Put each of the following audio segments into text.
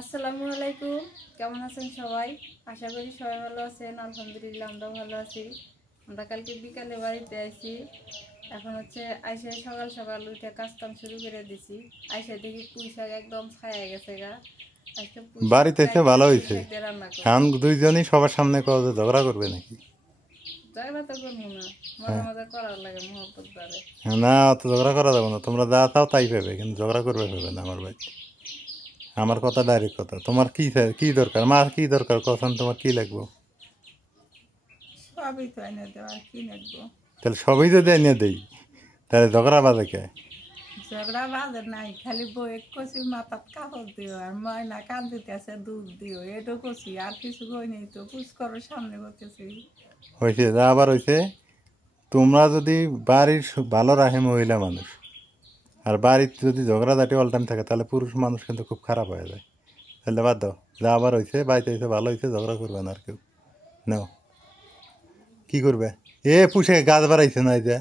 আসসালামু আলাইকুম, কেমন আছেন সবাই? আশা করি সবাই ভালো আছেন। আলহামদুলিল্লাহ আমরা ভালো আছি। আমরা কালকে বিকালে বাড়িতে আইছি। এখন হচ্ছে আইসে সকাল সকাল উঠে কাজ কাম শুরু করে দিছি। আইসে দেখি পুঁই শাক একদম ছায়া গেছে গা। আজকে পুঁই শাক বাড়িতে এসে ভালো পুঁই হয়েছে। শাক দিয়ে রান্না করবো। এখন দুইজনই সবার সামনে কথা ঝগড়া করবে নাকি? ঝগড়া তো করবো না, মজা হ্যাঁ, মজা করার লাগে মহব্বত বাড়ে। না অত ঝগড়া করা যাবে না। তোমরা যা চাও তাই পাবে, কিন্তু ঝগড়া করবে পাবে না আমার ভাই। আমার কথা ডাইরেক্ট কথা। তোমার কি দরকার? মা কি দরকার? কথা তোমার কি লাগবে? সবই তো এনে দেওয়া, কি নেবো? তাহলে সবই যদি এনে দেই, তাহলে ঝগড়া বাজে কে? ঝগড়া বাজে নাই, খালি বই কষি মাথাত কাপড় দিও আর ময়না কান্দিতে আছে দুধ দিও, এটো কষি আর কিছু কই নেই তো। পুষ্করের সামনে করতেছি। হয়েছে যা আবার হয়েছে। তোমরা যদি বাড়ির ভালো রাখে মহিলা মানুষ, আর বাড়িতে যদি ঝগড়াঝাটি অল টাইম থাকে, তাহলে পুরুষ মানুষ কিন্তু খুব খারাপ হয়ে যায়। তাহলে বাদ দাও, যা আবার হয়েছে বাড়িতে হয়েছে ভালো হয়েছে, ঝগড়া করবে না আর কেউ। নাও, কি করবে? পুষে গাছ বাড়াইছে না এই যে।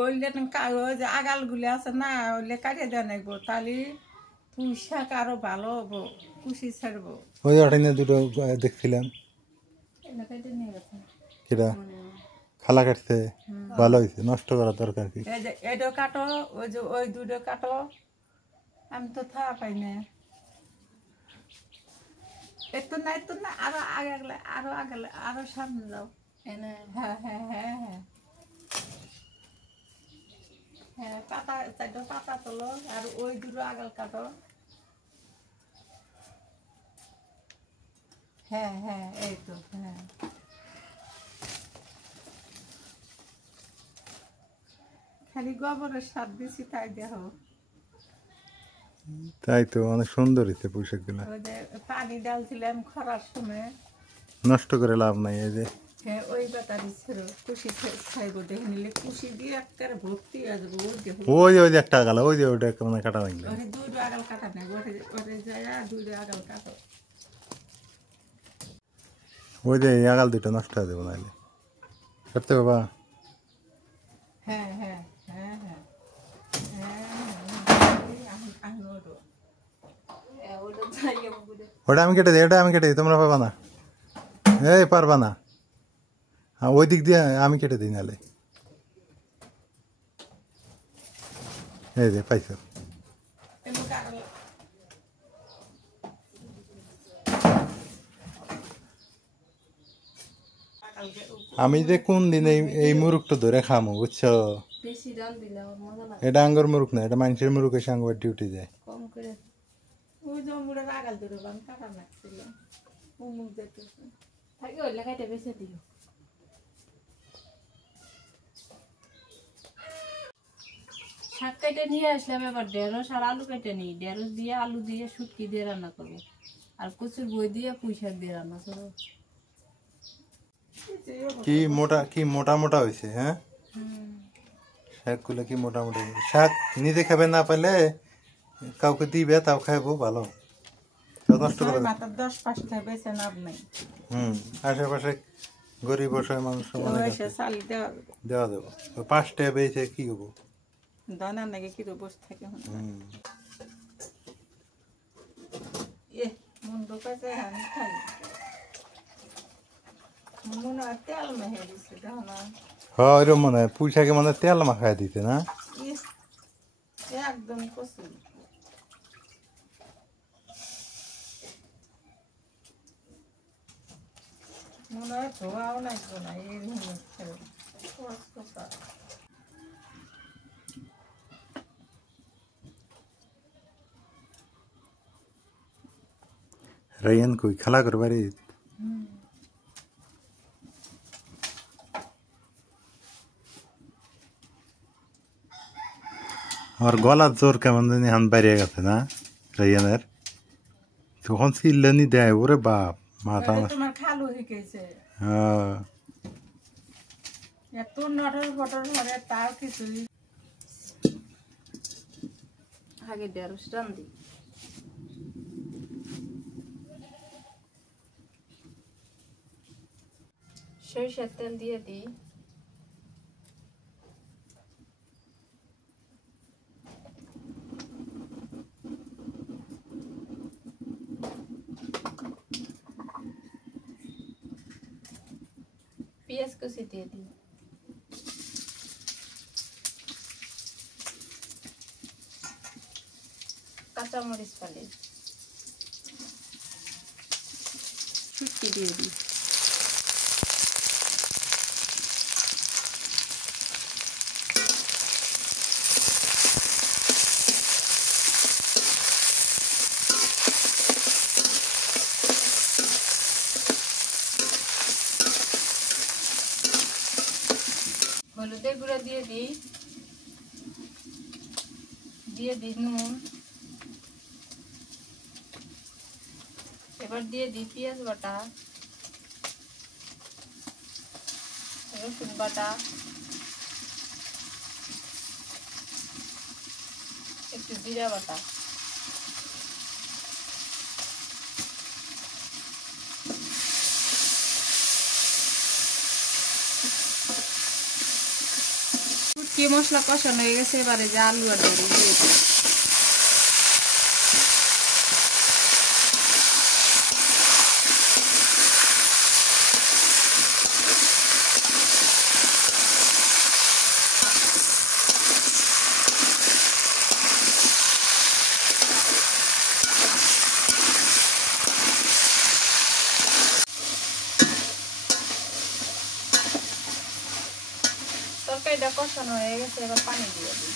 ওইলে ওই যে আগাল গুলি আছে না, ওইলে কাটিয়ে দেওয়া নাকবো, তাহলে পুঁই শাক আরো ভালো হবো, কুশি ছাড়বো। ওই অটাইনে দুটো দেখছিলাম। সেটা খালা কাটছে, ভালো হয়েছে। নষ্ট করার দরকার কি? এই যে এটো কাটো, ওই যে ওই দুটো কাটো। আমি তো থা পাই না। একটু না আরো আগে গেলে, আরো আগে আরো সামনে যাও। হ্যাঁ হ্যাঁ হ্যাঁ হ্যাঁ হ্যাঁ, পাতা চারটো পাতা তোলো আর ওই দুটো আগাল কাটো। হ্যাঁ হ্যাঁ, এই তো। হ্যাঁ, খালি গোবরের স্বাদ বেশি, তাই দেখো। তাই তো, অনেক সুন্দর হয়েছে পোশাক গুলা। ওই যে পানি ডালছিলাম খরার সময়। নষ্ট করে লাভ নাই। এই যে হ্যাঁ, ওই বাতারি ছিল কুশি খাইব, দেখে নিলে কুশি দিয়ে একেবারে ভর্তি হয়ে যাবো। ওই দেখো, ওই যে একটা আগালা, ওই যে ওইটা মানে কাটা লাগলো। ওরে দুটো আগাল কাটা নেই, ওরে যায় দুটো আগাল কাটো। ওই যে এই আগাল দুটো নষ্ট হয়ে যাবো নাহলে। করতে বাবা। হ্যাঁ হ্যাঁ হ্যাঁ হ্যাঁ ওটা আমি কেটে দিই, এটা আমি কেটে দিই, তোমরা পাবা না। এই পারবা না। হ্যাঁ, ওই দিক দিয়ে আমি কেটে দিই নাহলে। এই যে পাইছো। আমি যে কোন দিন এই মুরুখটা ধরে খামো, বুঝছো? বেশি ডাল দিলে আমার মজা লাগে। এটা আঙ্গর মুরুখ না, এটা মানুষের মুরুখ, এসে আঙ্গর ডিউটি যায়। কম করে ওই জমুড়ের আগাল দুটো বান কাটা লাগছিল, মুখ দেখতেছে থাকে ওই লেখাইটা বেছে দিও। শাক কেটে নিয়ে আসলাম, এবার ঢেঁড়স আর আলু কেটে নিই। ঢেঁড়স দিয়ে আলু দিয়ে শুটকি দিয়ে রান্না করবো, আর কচুর বই দিয়ে পুঁই শাক দিয়ে রান্না করবো। কি মোটা মোটা হয়েছে, হ্যাঁ? শাকগুলো কি মোটামুটি। শাক নিজে খাবে না পাইলে কাউকে দিবে, তাও খাইবো ভালো। নষ্ট করে মাথার 10-5টা বেছে লাভ নাই। আশেপাশে গরিব অসহায় মানুষ দেওয়া দেবো। 5টা বেয়েছে কি হবো? দনার নাকি কি বসে থাকে। মুন্ড কাছে আমি খাই, মনে হয় তেল মেহে দিচ্ছে না। হ্যাঁ, ওইরকম মনে হয়। পুঁই শাকে মানে তেল মাখায় দিতে না। একদম কচু। মনে হয় ধোয়াও লাগবে না এই রাইয়ান কই খালা করে বাড়ি? আমার গলার জোর কেমন জানি হান বাইরে গেছে না রাইয়ানের। তখন চিল্লানি দেয়, ওরে বাপ মাথা। তোমার খালু শিখেছে হ্যাঁ, এত নটর ফটর ঘরে, তার কিছুই আগে ঢেঁড়স রান্ধি। সরিষার তেল দিয়ে দিই। পেঁয়াজ কুচি দিয়ে দিই, কাঁচামরিচ ফালি, শুটকি দিয়ে দিই, হলুদের গুঁড়া দিয়ে দিই, নুন, এবার দিয়ে দিই পেঁয়াজ বাটা, রসুন বাটা, একটু জিরা বাটা, শুটকি মশলা কষানো হয়ে গেছে। এবারে যে আলু আর ডাল দিয়ে দিই, তরকারিটা কষানো হয়ে গেছে। এবার পানি দিয়ে দিই,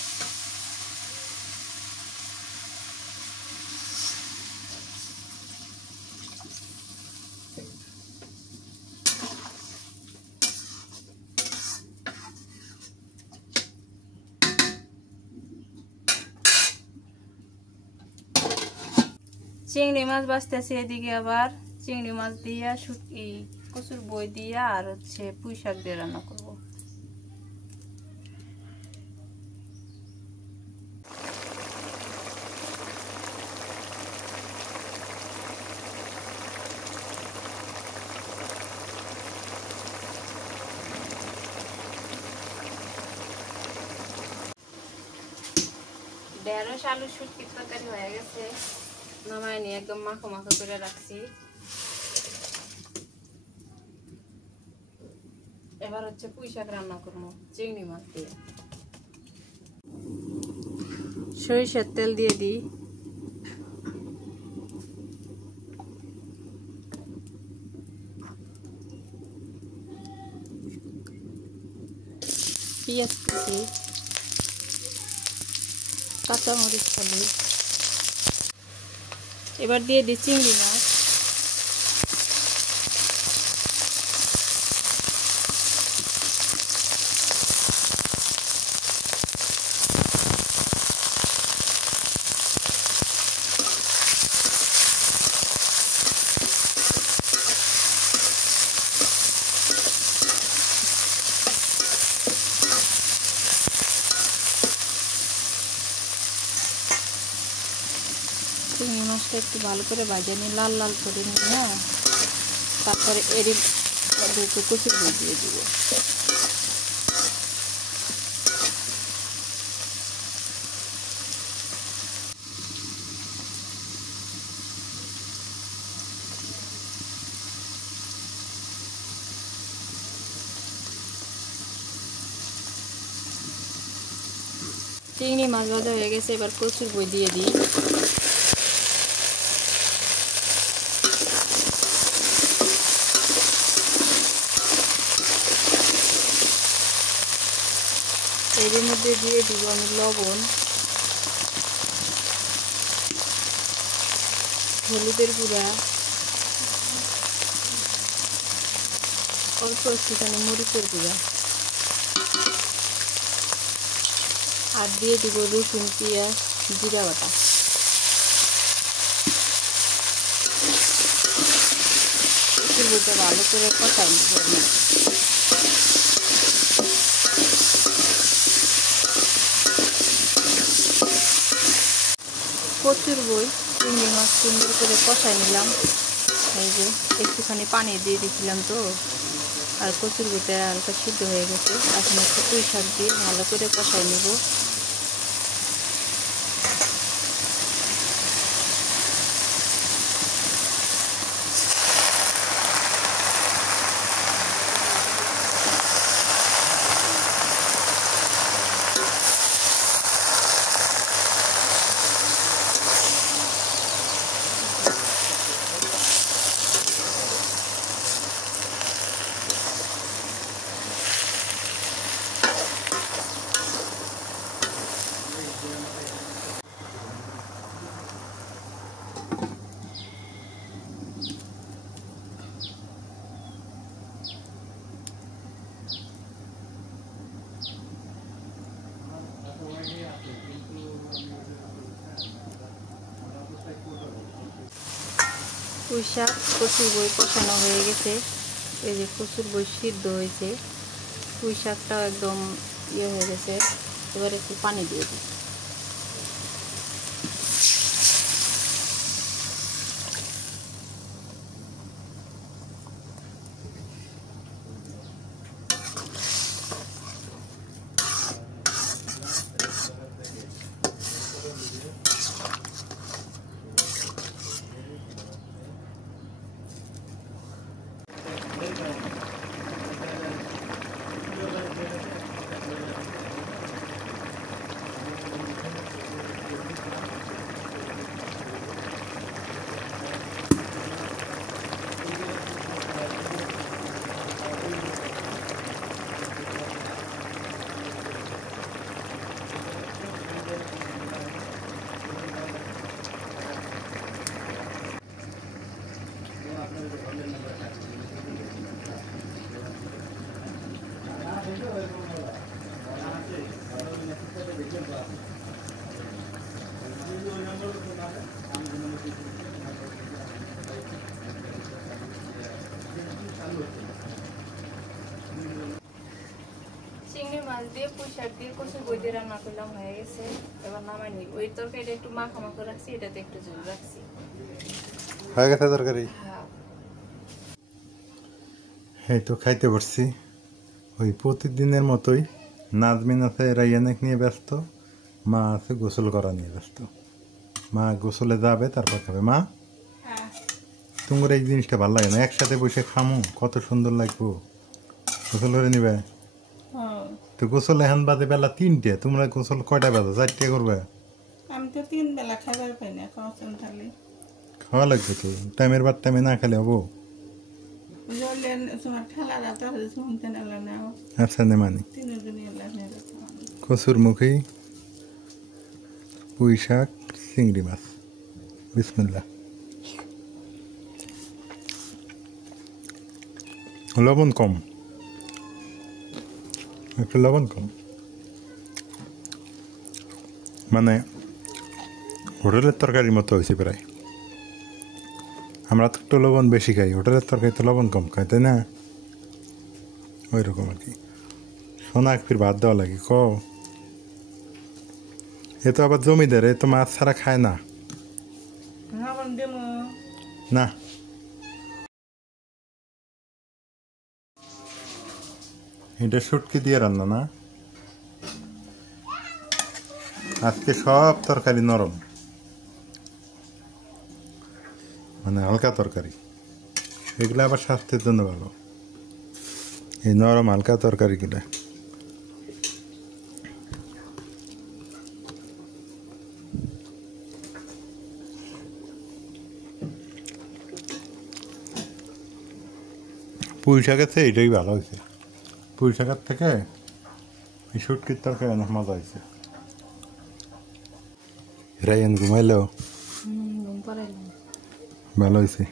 চিংড়ি মাছ ভাজতেছি, এদিকে আবার চিংড়ি মাছ দিয়া শুটকি কচুর বই দিয়া আর হচ্ছে পুঁই শাক দিয়ে রান্না করবো। ঢেঁড়স আলু শুটকির তরকারি হয়ে গেছে, নামায় নিয়ে একদম মাখো মাখো করে রাখছি। এবার হচ্ছে পুঁই শাক রান্না করবো চিংড়ি মাছ দিয়ে। সরিষার তেল দিয়ে দিই, পেঁয়াজ কুচি, কাঁচামরিচ ফালি, এবার দিয়ে দিই চিংড়ি মাছ, চিংড়ি মাছটা একটু ভালো করে ভাজে নিই, লাল লাল করে নিই। হ্যাঁ, তারপরে এর মধ্যে একটু কচুর বই দিয়ে দিব। চিংড়ি মাছ ভাজা হয়ে গেছে, এবার কচুর বই দিয়ে দিই। এর মধ্যে দিয়ে দিব আমি লবণ, হলুদের গুঁড়া, অল্প একটুখানি মরিচের গুঁড়া, আর দিয়ে দিব রসুন, পেঁয়াজ, জিরা বাটা। কচুর ভালো করে কষাই নিব। কচুর বই চিংড়ি মাছ সুন্দর করে কষাই নিলাম। এই যে একটুখানি পানি দিয়ে দিয়েছিলাম তো, আর কচুর বইটা হালকা সিদ্ধ হয়ে গেছে। এখন একটু পুঁই শাক দিয়ে ভালো করে কষাই নেব। পুঁই শাক কচুর বই কষানো হয়ে গেছে, এই যে কচুর বই সিদ্ধ হয়েছে, পুঁই শাকটাও একদম ইয়ে হয়ে গেছে। এবার একটু পানি দিয়ে দিই। চিংড়ি মাছ দিয়ে পুঁই শাক দিয়ে কচুর বই দিয়ে রান্না করলাম, হয়ে গেছে। এবার নামাই নিই। ওই তরকারিটা একটু মাখা মাখা রাখছি, এটাতে একটু ঝোল রাখছি। হয়ে গেছে তরকারি? হ্যাঁ। এই তো খাইতে পারছি। ওই প্রতিদিনের মতোই নাজমিন আছে রাইয়ানেক নিয়ে ব্যস্ত, মা আছে গোসল করা নিয়ে ব্যস্ত। মা গোসলে যাবে, তারপর খাবে। মা, তোমার এই জিনিসটা ভালো লাগে না? একসাথে বসে খামু, কত সুন্দর লাগবো। গোসল করে নিবে তো? গোসল এখন বাজে বেলা 3টে, তোমরা গোসল কয়টা বাজে? 4টে করবে? আমি তো 3 বেলা খাবার পাই না, খালি খাওয়া লাগবে তো, টাইমের বাদ টাইমে না খেলে হবো। জলেন তোমার খেলা রাত শুনতে নিলাম না। আচ্ছা, নে মানি। 3 দিন এলাম না। কচুর মুখী, পুঁই শাক, চিংড়ি মাছ। বিসমিল্লাহ। লবণ কম, একটু লবণ কম। মানে হোটেলের তরকারির মতো হয়েছে প্রায়। আমরা তো একটু লবণ বেশি খাই, হোটেলের তরকারি তো লবণ কম খাই, তাই না? ওই রকম আর কি। সোনা ফির ভাত দেওয়া লাগে ক। এ তো আবার জমিদার, এ তো মাছ ছাড়া খায় না। না, এটা শুটকি দিয়ে রান্না না? আজকে সব তরকারি নরম, মানে হালকা তরকারি। এগুলো আবার স্বাস্থ্যের জন্য ভালো, এই নরম হালকা তরকারিগুলো। পুঁই শাকের থেকে এটাই ভালো হয়েছে। পুঁই শাকের থেকে এই শুটকির তরকারি অনেক মজা হয়েছে। রায়ান ঘুমাইলো? ভালো হয়েছে।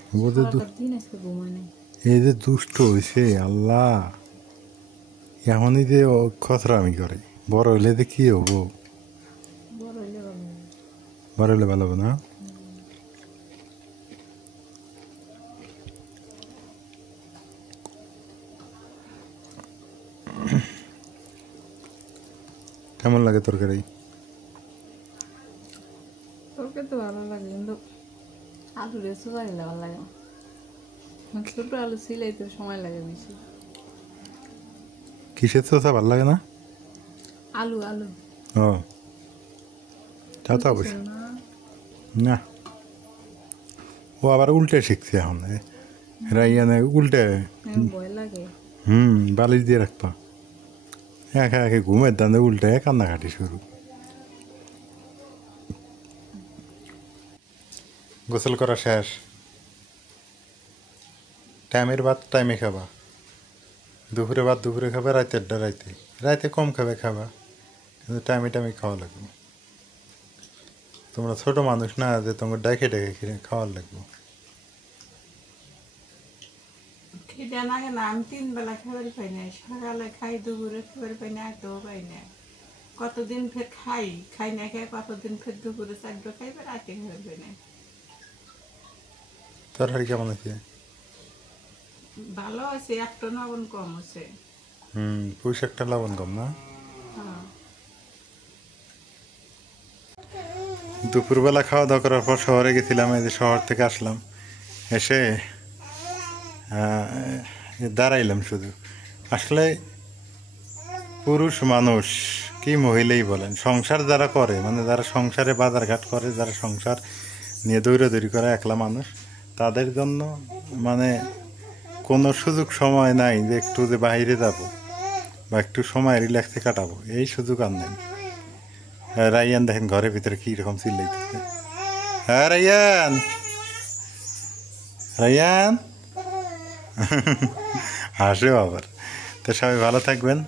এই যে দুষ্ট হয়েছে, আল্লাহ এখনই যে খসড়ামি করে, বড় হইলে যে কি হবো? বড় হইলে ভালো হবে না? কেমন লাগে তরকারি? তরকারি তো ভালো লাগে, কিন্তু আলু রেসু ভালো লাগে না। ছোট আলু সিলাইতে সময় লাগে বেশি। কিসের চোষা ভালো লাগে না? আলু আলু ও, তা তো অবশ্যই না। ও আবার উল্টে শিখছে এখন, রাইয়ানে উল্টে। ভয় লাগে। বালিশ দিয়ে রাখবা, একা একে ঘুমের দানে উল্টে কান্নাকাটি শুরু। গোসল করা শেষ, টাইমের ভাত টাইমে খাবা, দুপুরে ভাত দুপুরে খাবে, রাতেরটা রাইতে। রাইতে কম খাবে খাবা, কিন্তু টাইমে টাইমে খাওয়া লাগবে। তোমরা ছোট মানুষ না যে তোমার ডেকে ডেকে খাওয়ার লাগবে। খিদে লাগে না, আমি 3 বেলা খাবার পাই না। সকালে খাই, দুপুরে খাবার পাই না, একটাও পাই না। কতদিন ফের খাই না, খেয়ে কতদিন ফের দুপুরে 4 খাইবে, রাতে খাবার পাই না। তরকারি কেমন হয়েছে? ভালো আছে, একটা লবণ কম আছে। পুঁই শাকটা লবণ কম না? হ্যাঁ। দুপুরবেলা খাওয়া দাওয়া করার পর শহরে গেছিলাম, এই যে শহর থেকে আসলাম, এসে দাঁড়াইলাম শুধু। আসলে পুরুষ মানুষ কি মহিলাই বলেন, সংসার যারা করে, মানে যারা সংসারে বাজারঘাট করে, যারা সংসার নিয়ে দৌড়াদৌড়ি করে একলা মানুষ, তাদের জন্য মানে কোনো সুযোগ সময় নাই যে একটু যে বাইরে যাব বা একটু সময় রিল্যাক্সে কাটাবো, এই সুযোগ আর নেই। রাইয়ান দেখেন ঘরের ভিতরে কি রকম চিল্লাইতেছে। হ্যাঁ রাইয়ান, রাইয়ান হাসেও আবার। তো সবাই ভালো থাকবেন,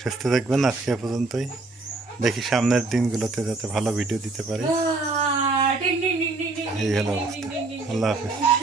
সুস্থ থাকবেন। আজকে এ পর্যন্তই, দেখি সামনের দিনগুলোতে যাতে ভালো ভিডিও দিতে পারি। এই হলো অবস্থা। আল্লাহ হাফিজ।